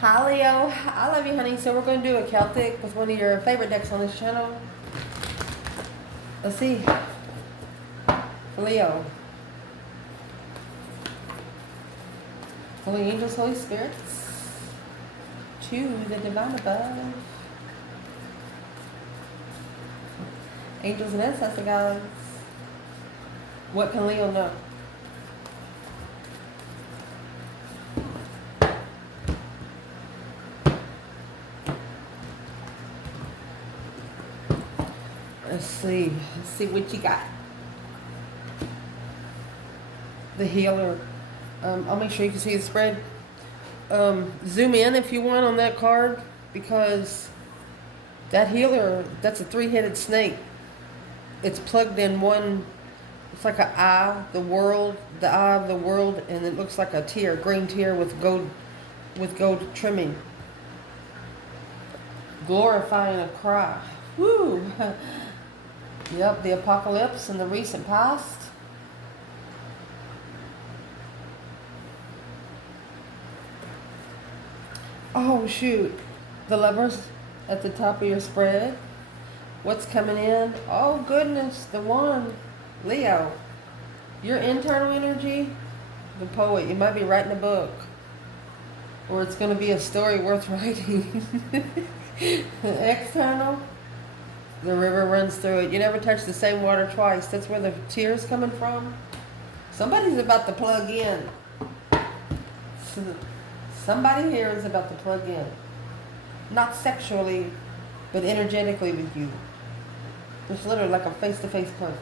Hi Leo, I love you honey. So we're going to do a Celtic with one of your favorite decks on this channel. Let's see. Leo. Holy angels, Holy Spirits. To the divine above. Angels and ancestor guides. What can Leo know? Let's see what you got. The healer. I'll make sure you can see the spread. Zoom in if you want on that card, because that healer, that's a three-headed snake. It's plugged in one. It's like an eye, the eye of the world, and it looks like a tear, green tear with gold trimming. Glorifying a cry. Woo! Yep, the apocalypse and the recent past. Oh shoot, the Lovers at the top of your spread. What's coming in? Oh goodness, the one, Leo. Your internal energy, the poet. You might be writing a book, or it's going to be a story worth writing. External. The river runs through it. You never touch the same water twice. That's where the tears coming from. Somebody's about to plug in. Somebody here is about to plug in. Not sexually, but energetically with you. It's literally like a face-to-face plug.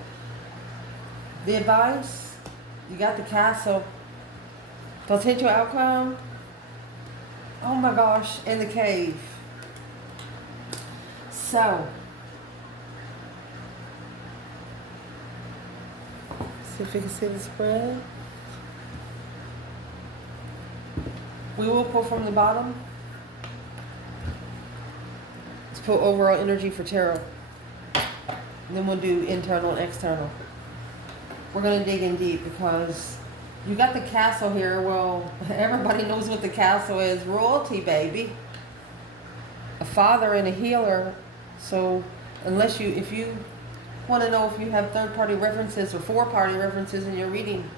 The advice, you got the castle. Potential outcome. Oh my gosh, in the cave. So, see if you can see the spread. We will pull from the bottom. Let's pull overall energy for tarot. And then we'll do internal and external. We're going to dig in deep because you got the castle here. Well, everybody knows what the castle is. Royalty, baby. A father and a healer. So if you want to know if you have third-party references or four-party references in your reading,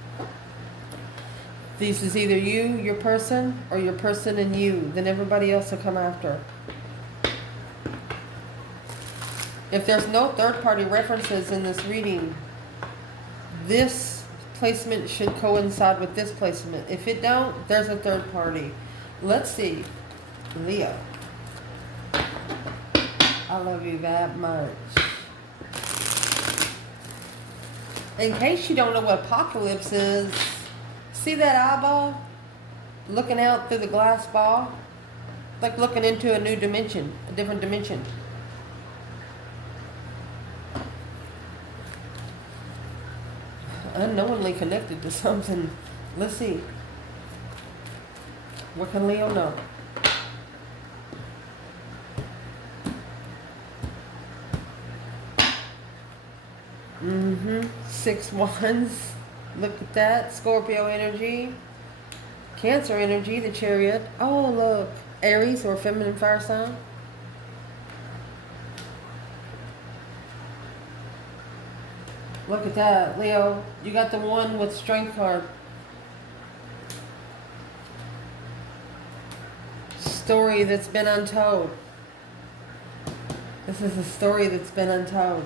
this is either you, your person, or your person and you. Then everybody else will come after. If there's no third-party references in this reading, this placement should coincide with this placement. If it don't, there's a third party. Let's see. Leo. I love you that much. In case you don't know what apocalypse is, see that eyeball looking out through the glass ball? Like looking into a new dimension, a different dimension. Unknowingly connected to something. Let's see. What can Leo know? Six Wands. Look at that. Scorpio energy. Cancer energy, the Chariot. Oh, look. Aries or feminine fire sign. Look at that, Leo. You got the one with strength card. Story that's been untold. This is a story that's been untold.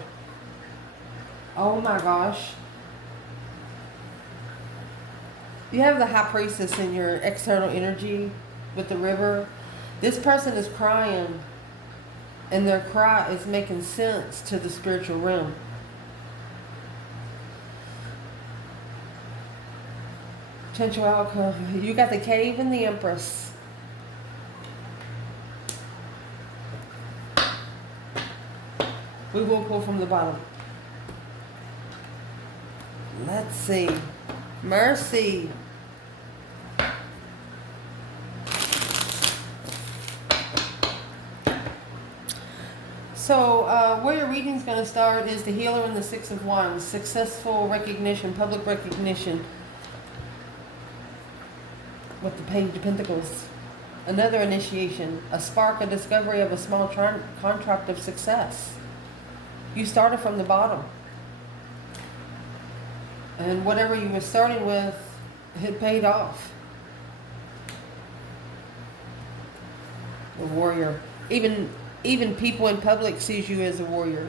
Oh my gosh. You have the High Priestess in your external energy with the river. This person is crying, and their cry is making sense to the spiritual realm. Potential outcome. You got the cave and the Empress. We will pull from the bottom. Let's see. Mercy. So where your reading's going to start is the Healer and the Six of Wands. Successful recognition, public recognition. With the Page of Pentacles. Another initiation, a spark, a discovery of a small contract of success. You started from the bottom. And whatever you were starting with, it paid off. A warrior. Even people in public sees you as a warrior.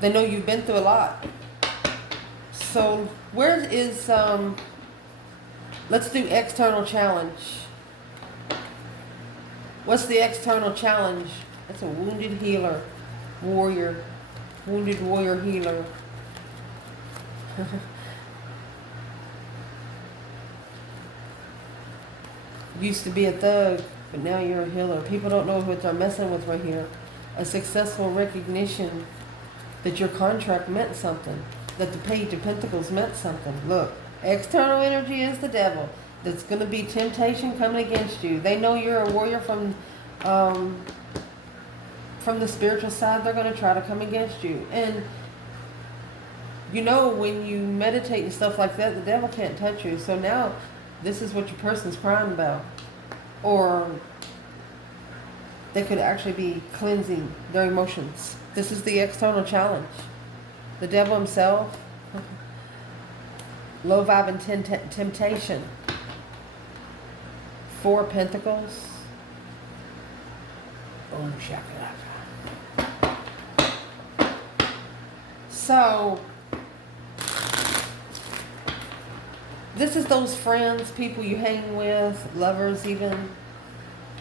They know you've been through a lot. So where is, let's do external challenge. What's the external challenge? That's a wounded healer, warrior, wounded warrior healer. Used to be a thug, but now you're a healer. People don't know what they're messing with right here. A successful recognition that your contract meant something, that the Page of Pentacles meant something. Look, external energy is the devil. There's going to be temptation coming against you. They know you're a warrior from the spiritual side. They're going to try to come against you. And you know, when you meditate and stuff like that, the devil can't touch you. So now, this is what your person's crying about. Or they could actually be cleansing their emotions. This is the external challenge. The devil himself, low vibe and temptation. 4 Pentacles. Boom, shakalaka. So, this is those friends, people you hang with, lovers even.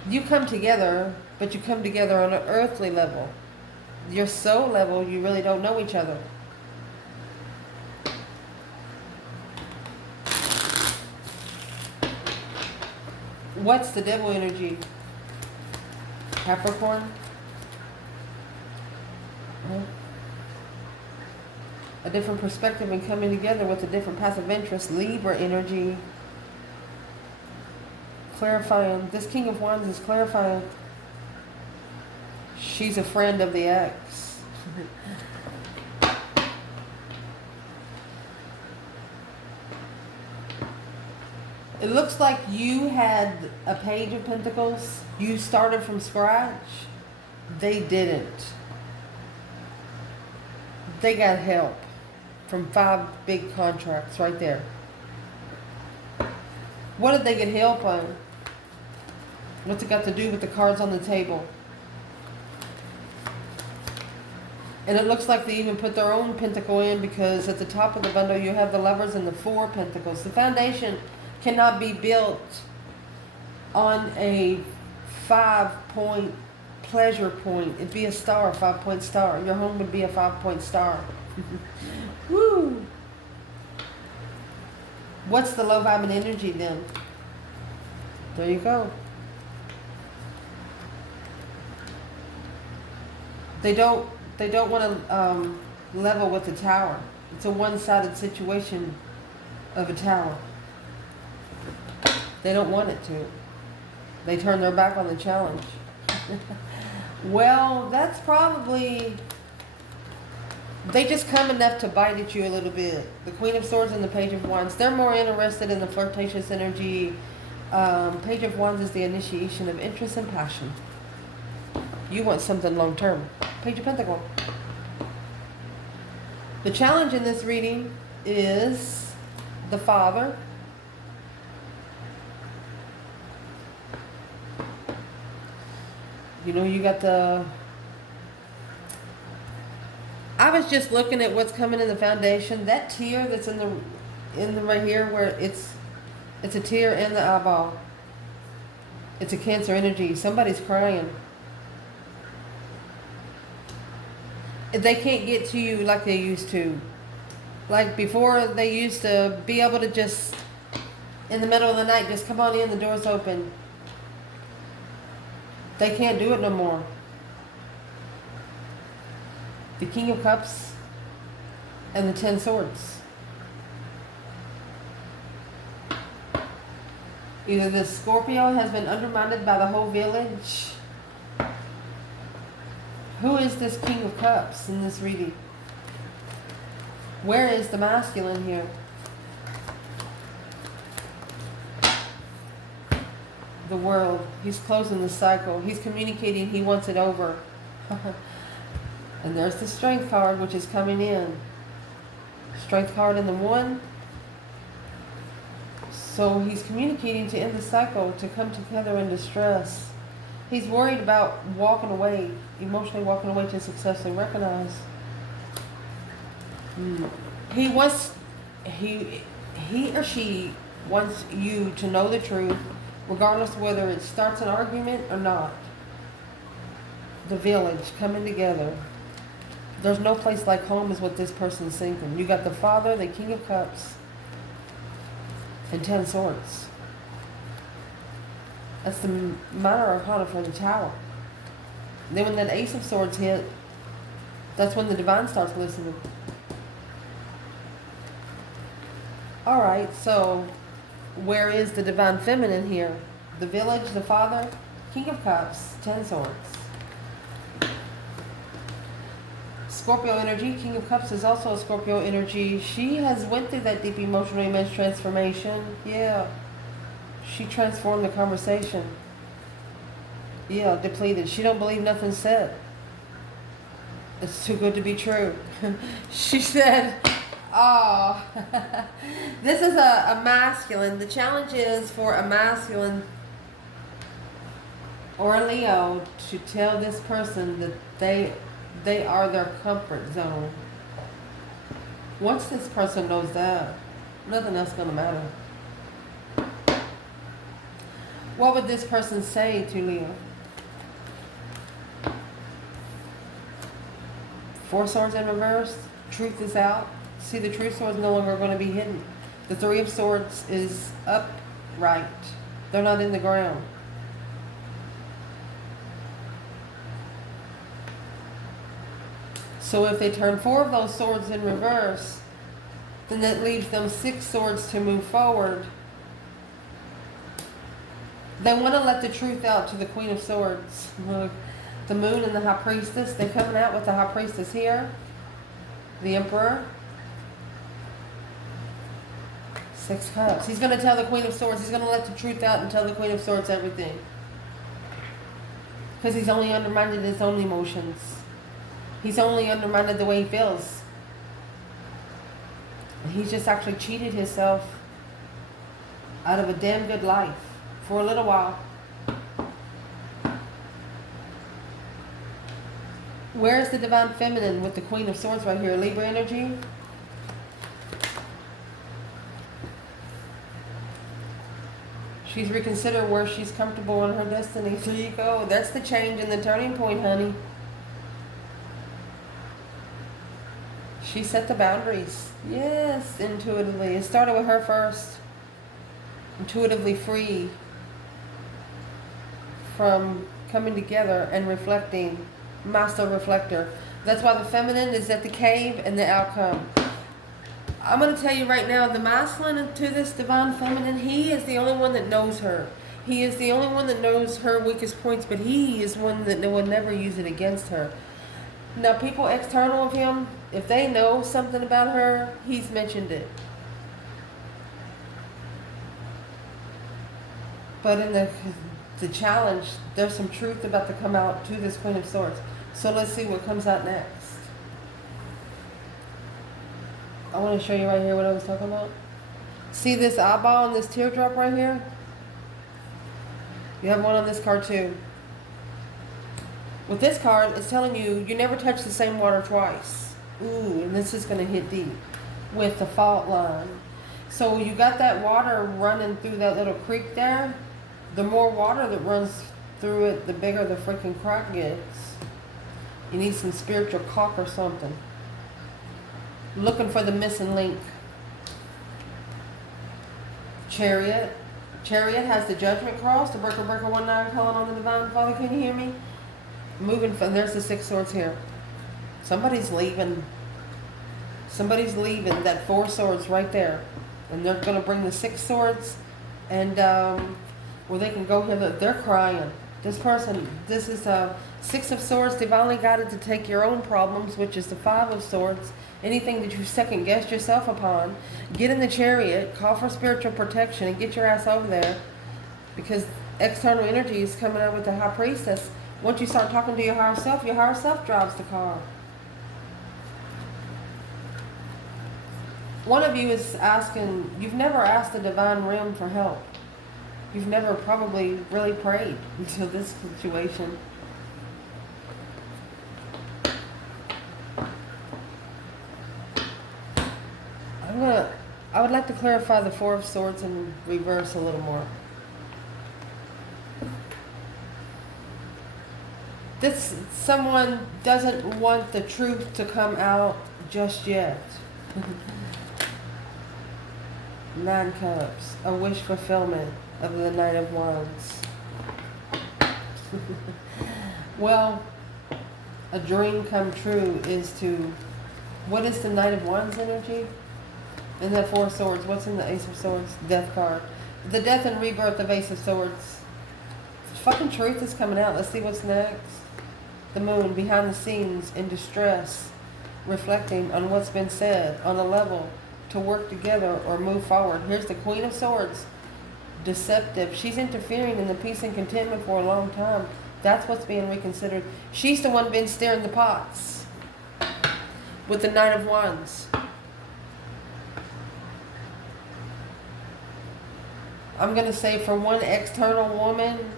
You come together, but you come together on an earthly level. Your soul level, you really don't know each other. What's the devil energy? Capricorn? A different perspective and coming together with a different passive interest. Libra energy. Clarifying. This King of Wands is clarifying. She's a friend of the ex. It looks like you had a Page of Pentacles. You started from scratch. They didn't. They got help from 5 big contracts right there. What did they get help on? What's it got to do with the cards on the table? And it looks like they even put their own pentacle in, because at the top of the bundle you have the Lovers and the 4 Pentacles. The foundation cannot be built on a 5-point pleasure point. It'd be a star, a 5-point star. Your home would be a 5-point star. Woo! What's the low vibe and energy then? There you go. They don't want to level with the Tower. It's a one-sided situation of a tower. They don't want it to. They turn their back on the challenge. Well, that's probably... They just come enough to bite at you a little bit. The Queen of Swords and the Page of Wands. They're more interested in the flirtatious energy. Page of Wands is the initiation of interest and passion. You want something long term. Page of Pentacles. The challenge in this reading is the Father. You know, you got the... I was just looking at what's coming in the foundation. That tear that's in the right here, where it's a tear in the eyeball. It's a Cancer energy. Somebody's crying. They can't get to you like they used to. Like before, they used to be able to just, in the middle of the night, just come on in, the door's open. They can't do it no more. The King of Cups and the 10 Swords. Either this Scorpio has been undermined by the whole village. Who is this King of Cups in this reading? Where is the masculine here? the world. He's closing the cycle. He's communicating he wants it over. And there's the Strength card, which is coming in. Strength card in the 1. So he's communicating to end the cycle, to come together in distress. He's worried about walking away, emotionally walking away to successfully recognize. He or she wants you to know the truth, regardless of whether it starts an argument or not. The village coming together. There's no place like home is what this person's thinking. You got the Father, the King of Cups, and 10 Swords. That's the minor arcana for the Tower. Then when that Ace of Swords hit, that's when the Divine starts listening. Alright, so where is the Divine Feminine here? The village, the Father, King of Cups, 10 Swords. Scorpio energy. King of Cups is also a Scorpio energy. She has went through that deep emotional immense transformation. Yeah. She transformed the conversation. Yeah, depleted. She don't believe nothing said. It's too good to be true. She said, oh, this is a masculine. The challenge is for a masculine or a Leo to tell this person that they are their comfort zone. Once this person knows that, nothing else is going to matter. What would this person say to Leo? 4 Swords in reverse. Truth is out. See, the Truth Sword is no longer going to be hidden. The 3 of Swords is upright. They're not in the ground. So if they turn 4 of those swords in reverse, then that leaves them 6 swords to move forward. They want to let the truth out to the Queen of Swords. Look, the Moon and the High Priestess, they're coming out with the High Priestess here. The Emperor. 6 Cups. He's going to tell the Queen of Swords, he's going to let the truth out and tell the Queen of Swords everything. Because he's only undermined his own emotions. He's only undermined the way he feels. He's just actually cheated himself out of a damn good life for a little while. Where's the Divine Feminine with the Queen of Swords right here? Libra energy. She's reconsidered where she's comfortable in her destiny. There you go. That's the change and the turning point, honey. She set the boundaries. Yes, intuitively. It started with her first. Intuitively free from coming together and reflecting. Master reflector. That's why the feminine is at the cave and the outcome. I'm going to tell you right now, the masculine to this divine feminine, he is the only one that knows her. He is the only one that knows her weakest points, but he is one that will never use it against her. Now, people external of him, if they know something about her, he's mentioned it. But in the challenge, there's some truth about to come out to this Queen of Swords. So let's see what comes out next. I want to show you right here what I was talking about. See this eyeball and this teardrop right here? You have one on this card too. With this card, it's telling you, you never touch the same water twice. Ooh, and this is going to hit deep with the fault line. So you got that water running through that little creek there. The more water that runs through it, the bigger the freaking crack gets. You need some spiritual caulk or something. Looking for the missing link. Chariot. Chariot has the Judgment Cross, the breaker 19 calling on the Divine Father. Can you hear me? Moving from, there's the 6 swords here. Somebody's leaving. Somebody's leaving that 4 swords right there. And they're going to bring the 6 swords. And where they can go here, they're crying. This person, this is a 6 of Swords, divinely guided to take your own problems, which is the 5 of Swords. Anything that you second guessed yourself upon, get in the Chariot, call for spiritual protection, and get your ass over there. Because external energy is coming out with the high priestess. Once you start talking to your higher self drives the car. One of you is asking, you've never asked the divine realm for help. You've never probably really prayed until this situation. I would like to clarify the Four of Swords in reverse a little more. Someone doesn't want the truth to come out just yet. 9 Cups, a wish fulfillment of the Knight of Wands. Well, a dream come true is to, what is the Knight of Wands energy? And the Four of Swords, what's in the Ace of Swords? Death card. The death and rebirth of Ace of Swords. Fucking truth is coming out. Let's see what's next. The Moon, behind the scenes, in distress, reflecting on what's been said, on a level to work together or move forward. Here's the Queen of Swords. Deceptive. She's interfering in the peace and contentment for a long time. That's what's being reconsidered. She's the one been stirring the pots. With the Knight of Wands. I'm going to say for one external woman,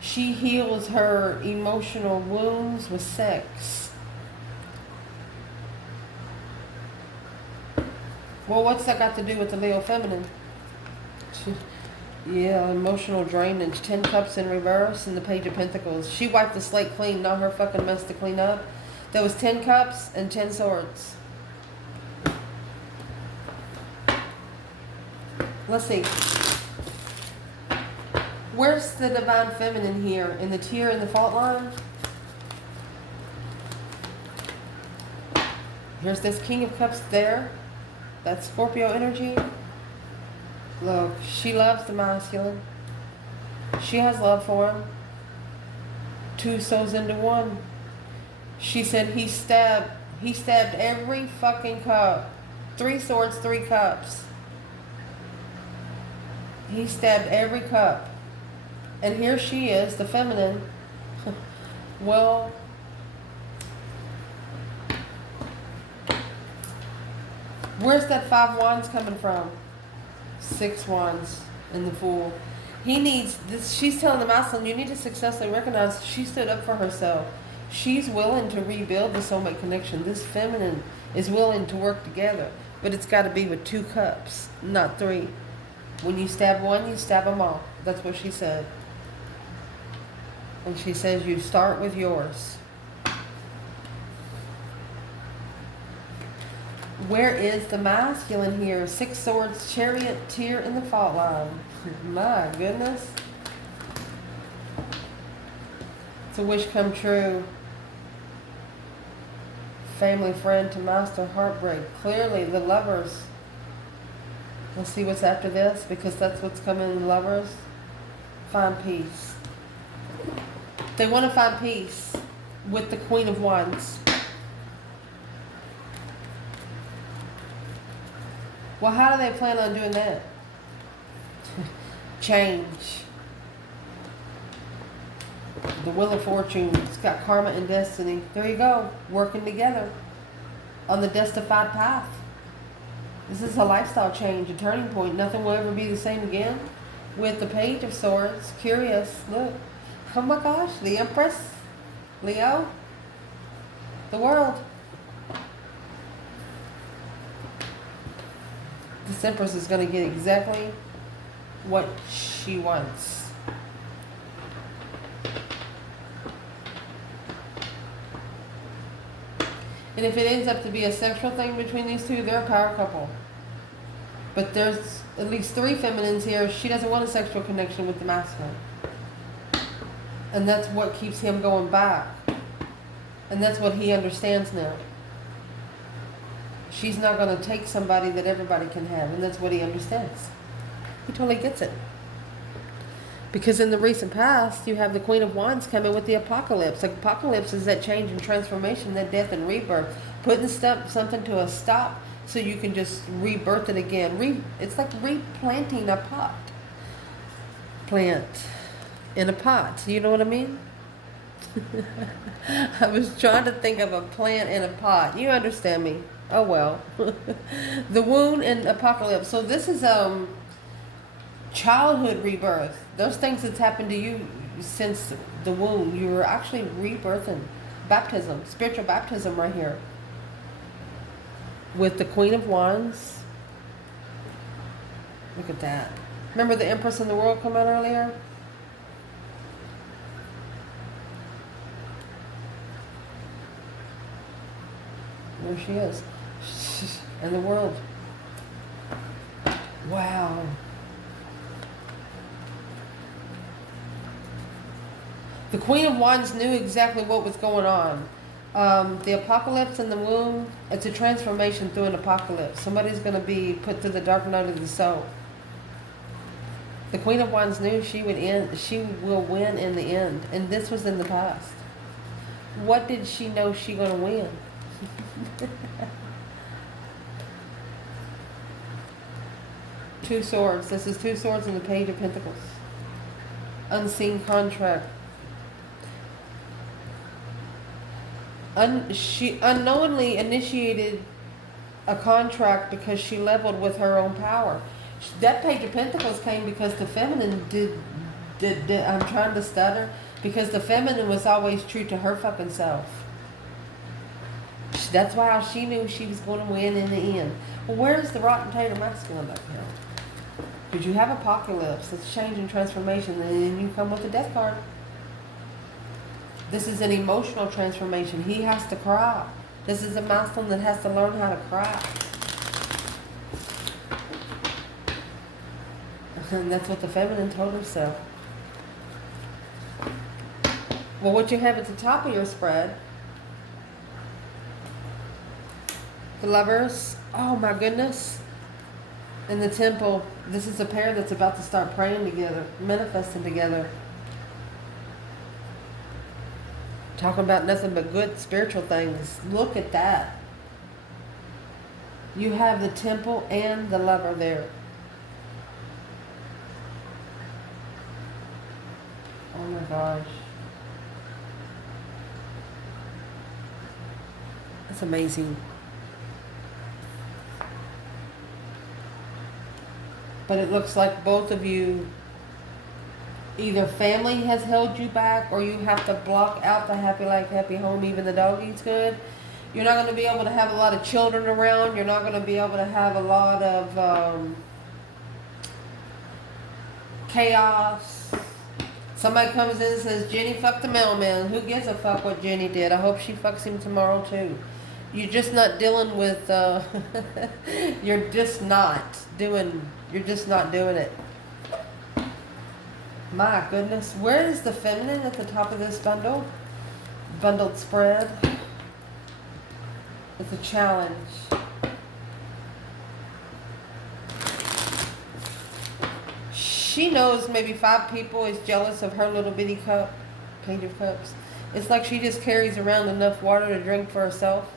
she heals her emotional wounds with sex. Well, what's that got to do with the Leo feminine? Yeah, emotional drainage. 10 Cups in reverse and the Page of Pentacles. She wiped the slate clean, not her fucking mess to clean up. There was 10 Cups and 10 Swords. Let's see. Where's the divine feminine here? In the tier in the fault line? Here's this King of Cups there. That's Scorpio energy. Look, she loves the masculine. She has love for him. 2 souls into 1. She said he stabbed every fucking cup. 3 swords, 3 cups. He stabbed every cup. And here she is, the feminine. Well, where's that 5 wands coming from? 6 wands in the Fool. He needs this. She's telling the masculine, you need to successfully recognize she stood up for herself. She's willing to rebuild the soulmate connection. This feminine is willing to work together. But it's got to be with 2 cups, not 3. When you stab one, you stab them all. That's what she said. And she says you start with yours. Where is the masculine here? 6 swords, Chariot, tier in the fault line. My goodness. It's a wish come true. Family friend to master heartbreak. Clearly the Lovers. Let's see what's after this, because that's what's coming in Lovers. Find peace. They want to find peace with the Queen of Wands. Well, how do they plan on doing that? Change. The Wheel of Fortune. It's got karma and destiny. There you go. Working together on the justified path. This is a lifestyle change, a turning point. Nothing will ever be the same again. With the Page of Swords. Curious. Look. Oh my gosh, the Empress, Leo, the world. This Empress is going to get exactly what she wants. And if it ends up to be a sexual thing between these two, they're a power couple. But there's at least 3 feminines here. She doesn't want a sexual connection with the masculine. And that's what keeps him going back. And that's what he understands now. She's not going to take somebody that everybody can have. And that's what he understands. He totally gets it. Because in the recent past, you have the Queen of Wands coming with the Apocalypse. Apocalypse is that change and transformation, that death and rebirth. Putting something to a stop so you can just rebirth it again. It's like replanting a pot. plant in a pot. You know what I mean? I was trying to think of a plant in a pot. You understand me? Oh well. The wound and apocalypse. So this is childhood rebirth. Those things that's happened to you since the womb. You were actually rebirthing. Baptism, spiritual baptism right here. With the Queen of Wands. Look at that. Remember the Empress in the World come out earlier? There she is. In the world. Wow. The Queen of Wands knew exactly what was going on. The apocalypse in the womb, it's a transformation through an apocalypse. Somebody's going to be put through the dark night of the soul. The Queen of Wands knew she will win in the end. And this was in the past. What did she know she going to win? Two swords. This is two swords and the Page of Pentacles. Unseen contract. She unknowingly initiated a contract because she leveled with her own power. That Page of Pentacles came because the feminine did I'm trying to stutter, because the feminine was always true to her fucking self. That's why she knew she was going to win in the end. Well, where's the rotten tater masculine up here? Because you have apocalypse, it's change and transformation, and then you come with the death card. This is an emotional transformation. He has to cry. This is a milestone that has to learn how to cry. And that's what the feminine told herself. Well, what you have at the top of your spread, the Lovers, oh my goodness. In the Temple, this is a pair that's about to start praying together, manifesting together. Talking about nothing but good spiritual things. Look at that. You have the Temple and the Lover there. Oh my gosh. That's amazing. But it looks like both of you, either family has held you back, or you have to block out the happy life, happy home, even the dog eats good. You're not going to be able to have a lot of children around. You're not going to be able to have a lot of chaos. Somebody comes in and says, Jenny fucked the mailman. Who gives a fuck what Jenny did? I hope she fucks him tomorrow too. You're just not dealing with, you're just not doing it. My goodness. Where is the feminine at the top of this bundle? Bundled spread. It's a challenge. She knows maybe 5 people is jealous of her little bitty cup. Page of Cups. It's like she just carries around enough water to drink for herself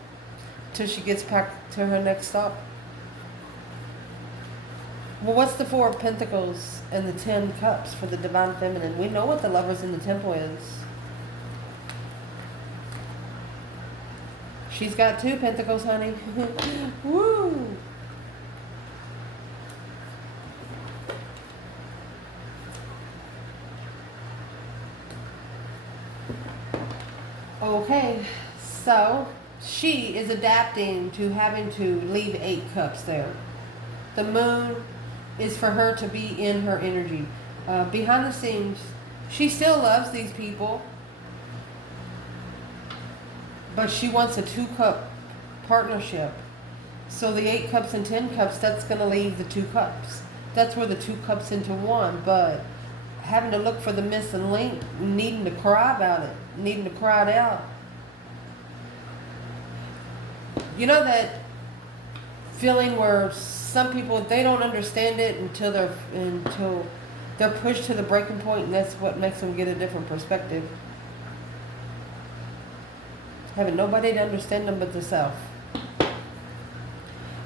till she gets back to her next stop. Well, what's the 4 of Pentacles and the 10 Cups for the Divine Feminine? We know what the Lovers in the Temple is. She's got 2 Pentacles, honey. Woo! Okay, so she is adapting to having to leave 8 cups there. The Moon is for her to be in her energy. Behind the scenes, she still loves these people, but she wants a 2-cup partnership. So the 8 cups and 10 cups, that's going to leave the 2 cups. That's where the 2 cups into 1, but having to look for the missing link, needing to cry about it, needing to cry it out. You know that feeling where some people, they don't understand it until they're pushed to the breaking point, and that's what makes them get a different perspective. Having nobody to understand them but themselves.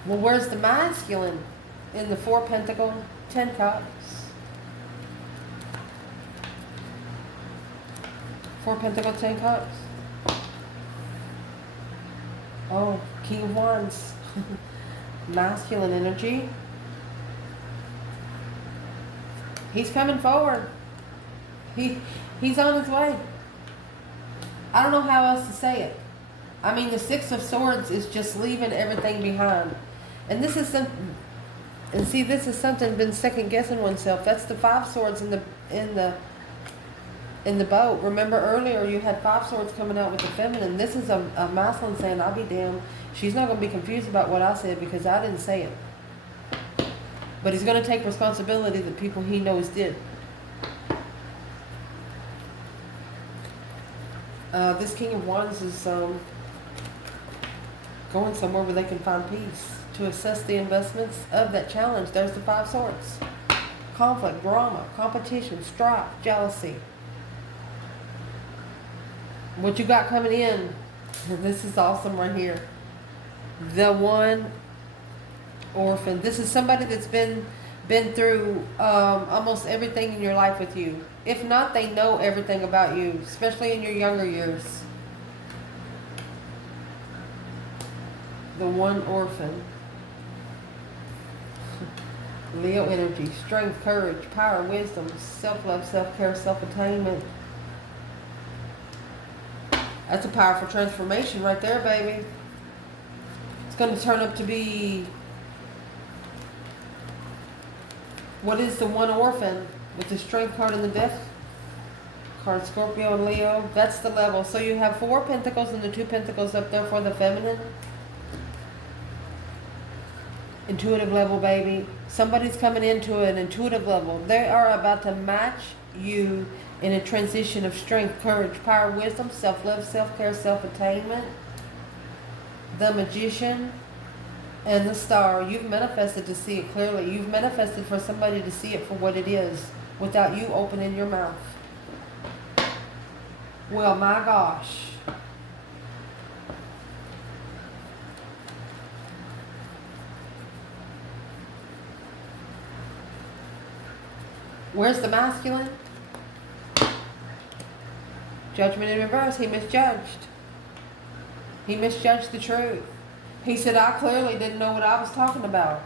Well, where's the masculine in the 4 Pentacles, 10 Cups? Four Pentacles, 10 Cups. Oh, King of Wands. Masculine energy. He's coming forward. He's on his way. I don't know how else to say it. I mean, the Six of Swords is just leaving everything behind. And this is something, and see, this is something been second guessing oneself. That's the Five Swords in the boat. Remember earlier you had Five Swords coming out with the feminine. This is a masculine saying, I'll be damned. She's not going to be confused about what I said because I didn't say it. But he's going to take responsibility that people he knows did. This King of Wands is going somewhere where they can find peace to assess the investments of that challenge. There's the Five Swords. Conflict, drama, competition, strife, jealousy. What you got coming in, this is awesome right here. The one orphan. This is somebody that's been through almost everything in your life with you. If not, they know everything about you, especially in your younger years. The one orphan. Leo energy, strength, courage, power, wisdom, self-love, self-care, self-attainment. That's a powerful transformation right there, baby. It's going to turn up to be... What is the one orphan? With the strength card and the death card, Scorpio and Leo. That's the level. So you have Four Pentacles and the Two Pentacles up there for the feminine. Intuitive level, baby. Somebody's coming into an intuitive level. They are about to match you in a transition of strength, courage, power, wisdom, self-love, self-care, self-attainment. The Magician and the Star. You've manifested to see it clearly. You've manifested for somebody to see it for what it is without you opening your mouth. Well, my gosh. Where's the masculine? Judgment in reverse. He misjudged. He misjudged the truth. He said, I clearly didn't know what I was talking about.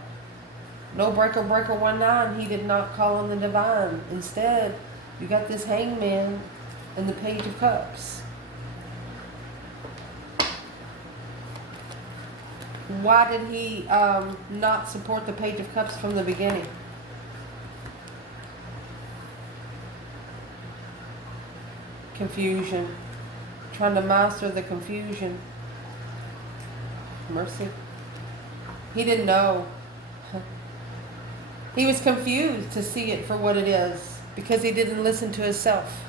No breaker, 19. He did not call on the divine. Instead, you got this Hangman and the Page of Cups. Why did he not support the Page of Cups from the beginning? Confusion. Trying to master the confusion. Mercy. He didn't know. He was confused to see it for what it is because he didn't listen to himself.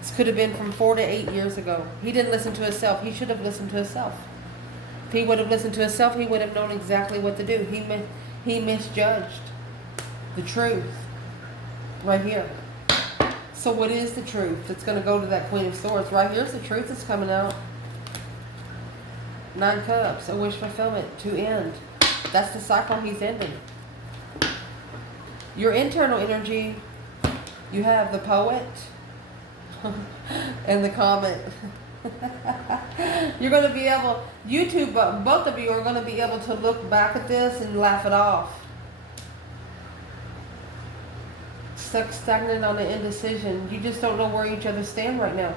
This could have been from 4 to 8 years ago. He didn't listen to himself. He should have listened to himself. If he would have listened to himself, he would have known exactly what to do. He misjudged the truth right here. So what is the truth? It's going to go to that Queen of Swords. Right here's the truth that's coming out. 9 Cups, a wish fulfillment, to end. That's the cycle he's ending. Your internal energy, you have the Poet and the Comet. You're going to be able, you two, both of you are going to be able to look back at this and laugh it off. Stuck stagnant on the indecision. You just don't know where each other stand right now.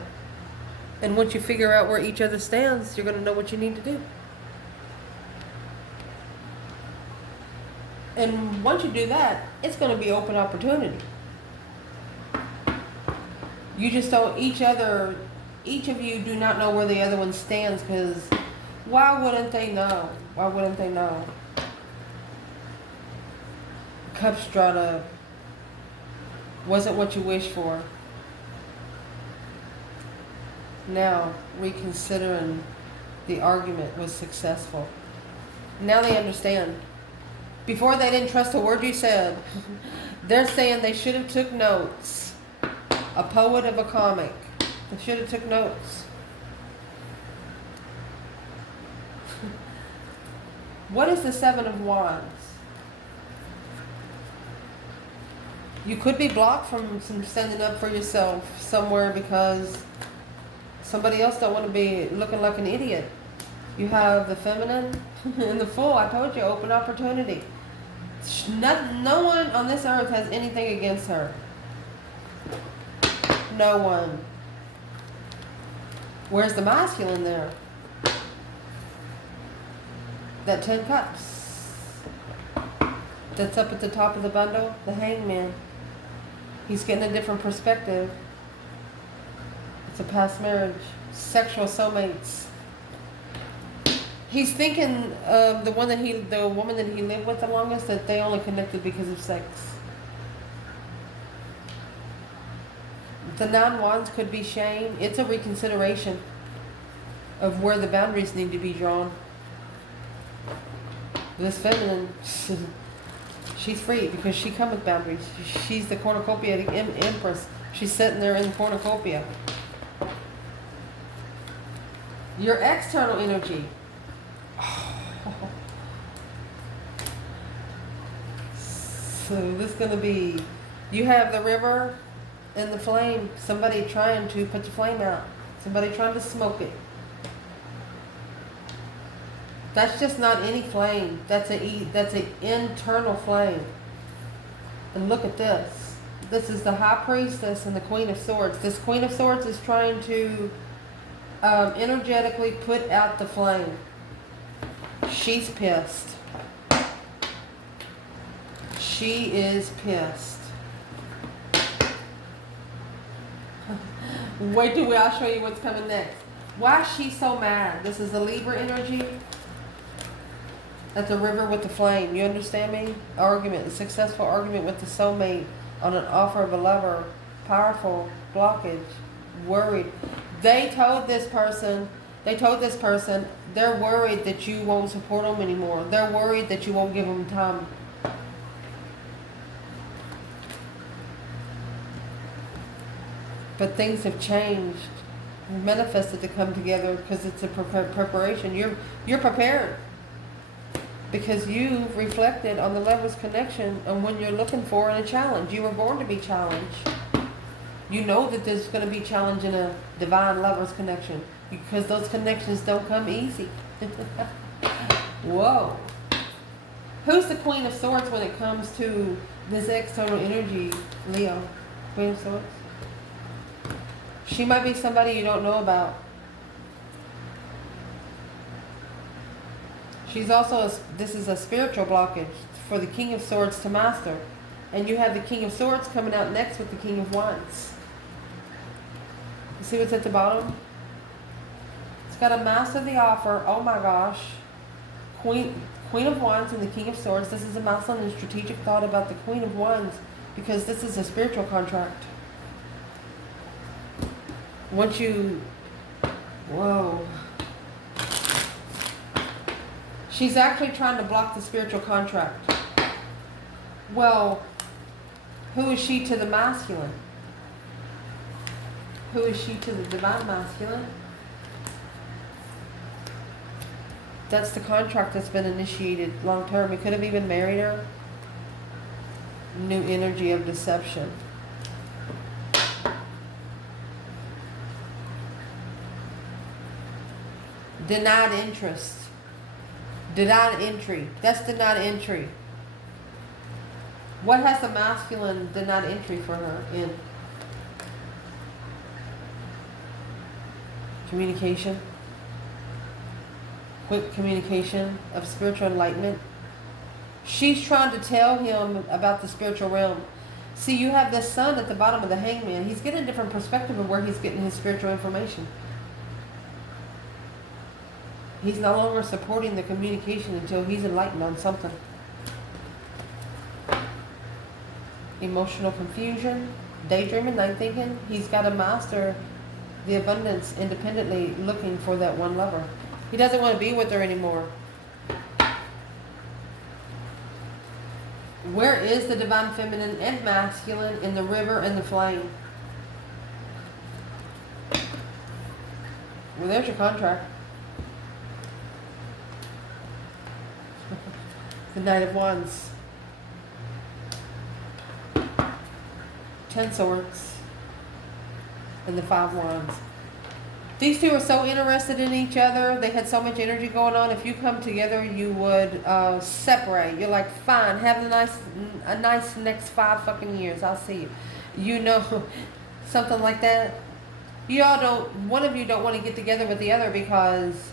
And once you figure out where each other stands, you're going to know what you need to do. And once you do that, it's going to be open opportunity. You just don't, each of you do not know where the other one stands, because why wouldn't they know? Why wouldn't they know? Cup Strut wasn't what you wished for. Now, reconsidering the argument was successful. Now they understand. Before they didn't trust a word you said. They're saying they should have took notes. A poet of a comic. They should have took notes. What is the Seven of Wands? You could be blocked from standing up for yourself somewhere because Somebody else don't want to be looking like an idiot. You have the feminine and the Fool. I told you, open opportunity. No one on this earth has anything against her. No one. Where's the masculine there? That 10 cups. That's up at the top of the bundle. The Hangman. He's getting a different perspective. It's a past marriage. Sexual soulmates. He's thinking of the woman that he lived with the longest, that they only connected because of sex. The 9 wands could be shame. It's a reconsideration of where the boundaries need to be drawn. This feminine, she's free because she comes with boundaries. She's the cornucopia, the empress. She's sitting there in the cornucopia. Your external energy. So this is going to be, you have the river and the flame. Somebody trying to put the flame out. Somebody trying to smoke it. That's just not any flame. That's an internal flame. And look at this. This is the High Priestess and the Queen of Swords. This Queen of Swords is trying to energetically put out the flame. She's pissed. She is pissed. Wait till I'll show you what's coming next. Why is she so mad? This is the Libra energy. At the river with the flame. You understand me? Argument. A successful argument with the soulmate on an offer of a lover. Powerful. Blockage. Worried. They told this person, they're worried that you won't support them anymore. They're worried that you won't give them time. But things have changed. Manifested to come together because it's a preparation. You're prepared. Because you've reflected on the lover's connection and when you're looking for in a challenge. You were born to be challenged. You know that there's going to be challenge in a divine lover's connection. Because those connections don't come easy. Whoa. Who's the Queen of Swords when it comes to this external energy, Leo? Queen of Swords? She might be somebody you don't know about. She's also, this is a spiritual blockage for the King of Swords to master. And you have the King of Swords coming out next with the King of Wands. You see what's at the bottom? It's got to master the offer. Oh my gosh. Queen of Wands and the King of Swords. This is a masculine and strategic thought about the Queen of Wands because this is a spiritual contract. Once you, whoa. She's actually trying to block the spiritual contract. Well, who is she to the masculine? Who is she to the divine masculine? That's the contract that's been initiated long term. He could have even married her. New energy of deception. Denied interest. Denied entry. That's denied entry. What has the masculine denied entry for her in? Communication. Quick communication of spiritual enlightenment. She's trying to tell him about the spiritual realm. See, you have this Sun at the bottom of the Hangman. He's getting a different perspective of where he's getting his spiritual information. He's no longer supporting the communication until he's enlightened on something. Emotional confusion, daydreaming, night thinking. He's got to master the abundance independently, looking for that one lover. He doesn't want to be with her anymore. Where is the divine feminine and masculine in the river and the flame? Well, there's your contract. The Knight of Wands. 10 Swords. And the 5 Wands. These two are so interested in each other. They had so much energy going on. If you come together, you would separate. You're like, fine, have a nice next 5 fucking years. I'll see you. You know, something like that. You all don't. One of you don't want to get together with the other because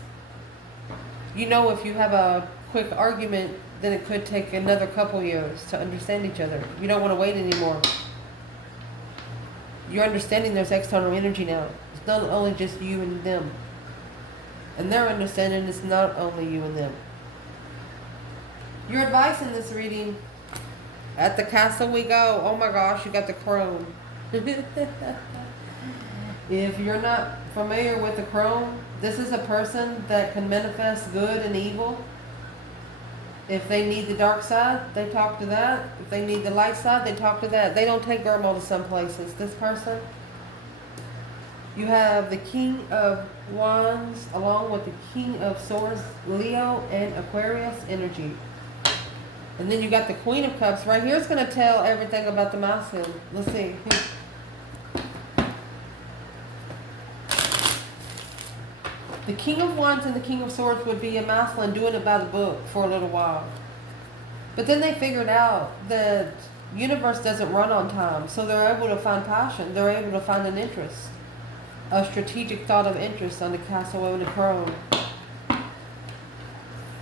you know if you have a quick argument, then it could take another couple years to understand each other. You don't want to wait anymore. You're understanding there's external energy now. It's not only just you and them. And they're understanding it's not only you and them. Your advice in this reading, at the castle we go. Oh my gosh, you got the crone. If you're not familiar with the crone, this is a person that can manifest good and evil. If they need the dark side, they talk to that. If they need the light side, they talk to that. They don't take Gurmo to some places. This person, you have the King of Wands along with the King of Swords, Leo and Aquarius energy. And then you got the Queen of Cups. Right here is going to tell everything about the masculine. Let's see. The King of Wands and the King of Swords would be a masculine doing it by the book for a little while. But then they figured out that universe doesn't run on time. So they're able to find passion. They're able to find an interest. A strategic thought of interest on the castle and the crone.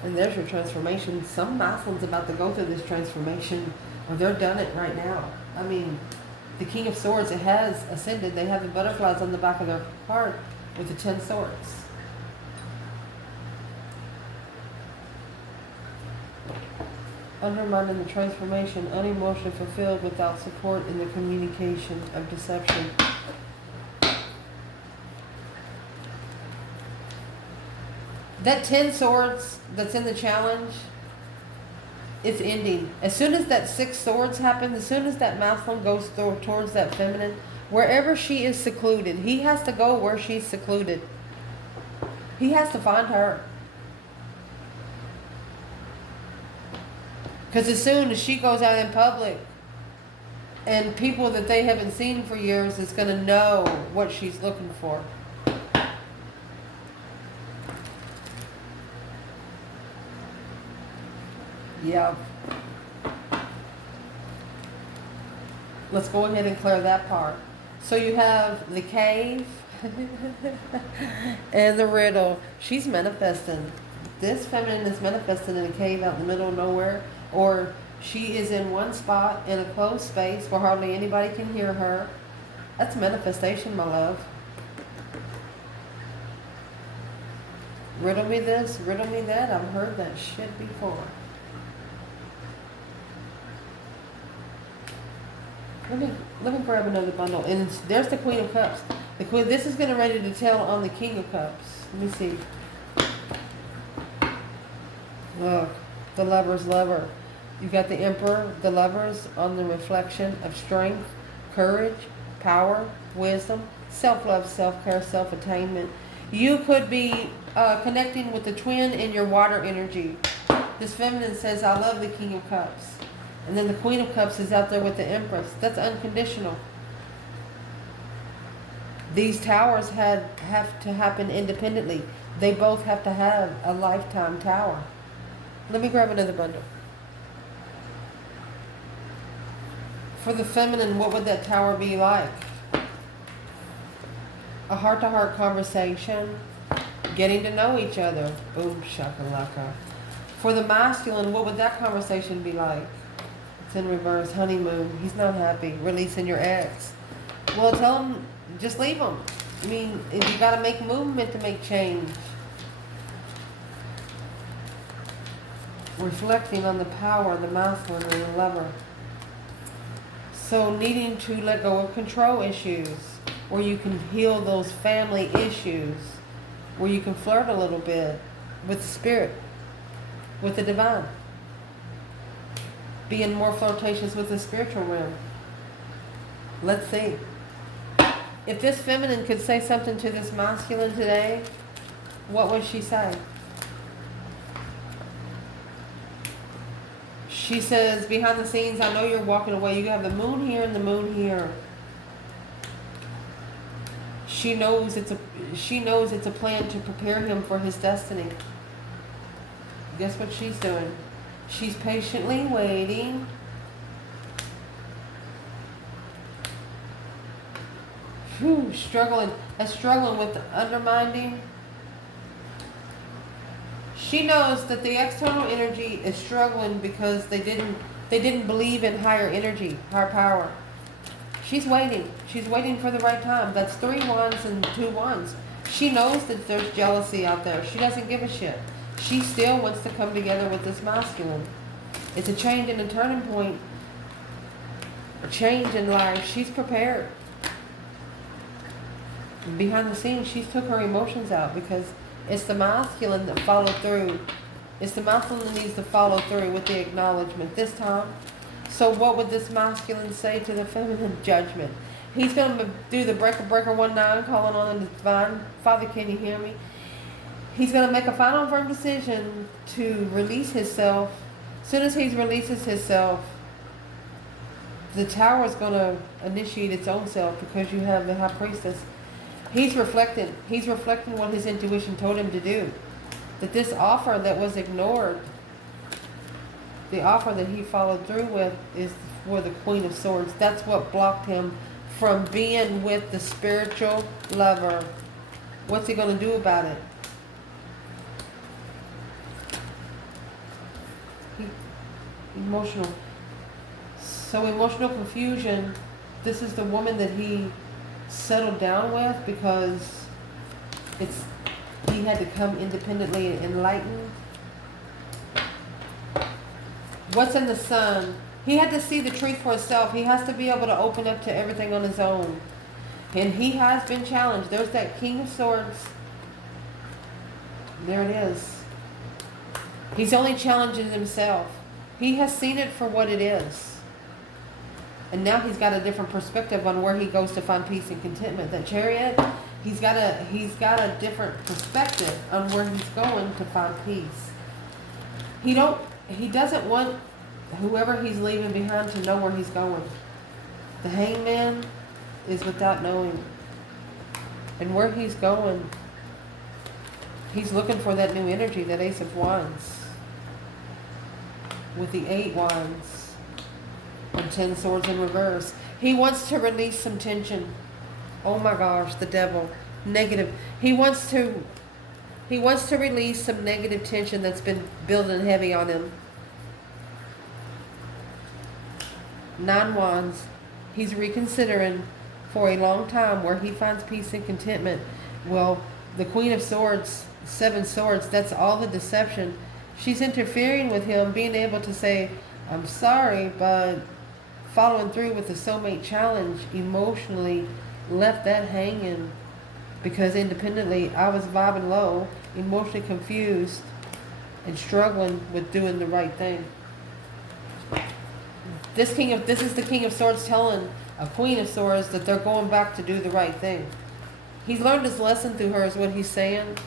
And there's your transformation. Some masculine's about to go through this transformation. Or they're done it right now. I mean, the King of Swords, it has ascended. They have the butterflies on the back of their heart with the 10 swords. Undermining the transformation, unemotionally fulfilled without support in the communication of deception. That 10 swords that's in the challenge, it's ending. As soon as that 6 swords happen, as soon as that masculine goes towards that feminine, wherever she is secluded, he has to go where she's secluded. He has to find her. Because as soon as she goes out in public and people that they haven't seen for years is going to know what she's looking for. Yeah. Let's go ahead and clear that part. So you have the cave and the riddle. She's manifesting. This feminine is manifesting in a cave out in the middle of nowhere. Or she is in one spot in a closed space where hardly anybody can hear her. That's manifestation, my love. Riddle me this, riddle me that. I've heard that shit before. Let me grab another bundle. And there's the Queen of Cups. The Queen. This is getting ready to tell on the King of Cups. Let me see. Look, the Lover's lover. You got the Emperor, the Lovers on the reflection of strength, courage, power, wisdom, self-love, self-care, self-attainment. You could be connecting with the twin in your water energy. This feminine says, I love the King of Cups. And then the Queen of Cups is out there with the Empress. That's unconditional. These towers have to happen independently. They both have to have a lifetime tower. Let me grab another bundle. For the feminine, what would that tower be like? A heart-to-heart conversation, getting to know each other. Boom, shakalaka. For the masculine, what would that conversation be like? It's in reverse, honeymoon. He's not happy. Releasing your ex. Well, tell him, just leave him. I mean, you got to make movement to make change. Reflecting on the power of the masculine and the lover. So needing to let go of control issues, where you can heal those family issues, where you can flirt a little bit with spirit, with the divine. Being more flirtatious with the spiritual realm. Let's see. If this feminine could say something to this masculine today, what would she say? She says, behind the scenes, I know you're walking away. You have the moon here and the moon here. She knows it's a plan to prepare him for his destiny. Guess what she's doing? She's patiently waiting. Struggling with the undermining. She knows that the external energy is struggling because they didn't believe in higher energy, higher power. She's waiting. She's waiting for the right time. That's 3 wands and 2 wands. She knows that there's jealousy out there. She doesn't give a shit. She still wants to come together with this masculine. It's a change and a turning point. A change in life. She's prepared. Behind the scenes, she's took her emotions out because it's the masculine that followed through. It's the masculine that needs to follow through with the acknowledgement this time. So what would this masculine say to the feminine? Judgment. He's going to do the breaker 19, calling on the divine. Father, can you hear me? He's going to make a final firm decision to release himself. As soon as he releases himself, the tower is going to initiate its own self because you have the high priestess. He's reflecting what his intuition told him to do. That this offer that was ignored, the offer that he followed through with, is for the Queen of Swords. That's what blocked him from being with the spiritual lover. What's he going to do about it? Emotional. So emotional confusion. This is the woman that he settled down with because he had to come independently enlightened. What's in the sun? He had to see the truth for himself. He has to be able to open up to everything on his own. And he has been challenged. There's that King of Swords. There it is. He's only challenging himself. He has seen it for what it is. And now he's got a different perspective on where he goes to find peace and contentment. That Chariot, he's got a different perspective on where he's going to find peace. He doesn't want whoever he's leaving behind to know where he's going. The Hangman is without knowing. And where he's going, he's looking for that new energy, that Ace of Wands. With the 8 wands and 10 swords in reverse. He wants to release some tension. Oh my gosh, the devil. Negative. He wants to release some negative tension that's been building heavy on him. 9 wands. He's reconsidering for a long time where he finds peace and contentment. Well, the Queen of Swords, 7 swords, that's all the deception. She's interfering with him being able to say, I'm sorry, but following through with the soulmate challenge emotionally left that hanging because independently I was vibing low, emotionally confused, and struggling with doing the right thing. This is the King of Swords telling a Queen of Swords that they're going back to do the right thing. He's learned his lesson through her is what he's saying.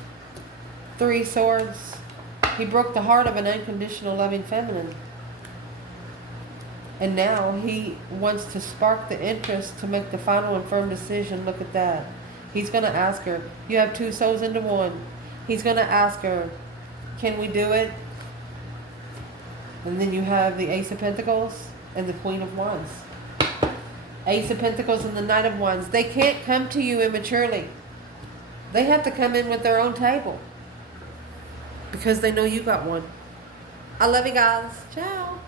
3 swords. He broke the heart of an unconditional loving feminine. And now he wants to spark the interest to make the final and firm decision. Look at that. He's going to ask her, you have 2 souls into one. He's going to ask her, can we do it? And then you have the Ace of Pentacles and the Queen of Wands. Ace of Pentacles and the Knight of Wands. They can't come to you immaturely. They have to come in with their own table. Because they know you got one. I love you guys. Ciao.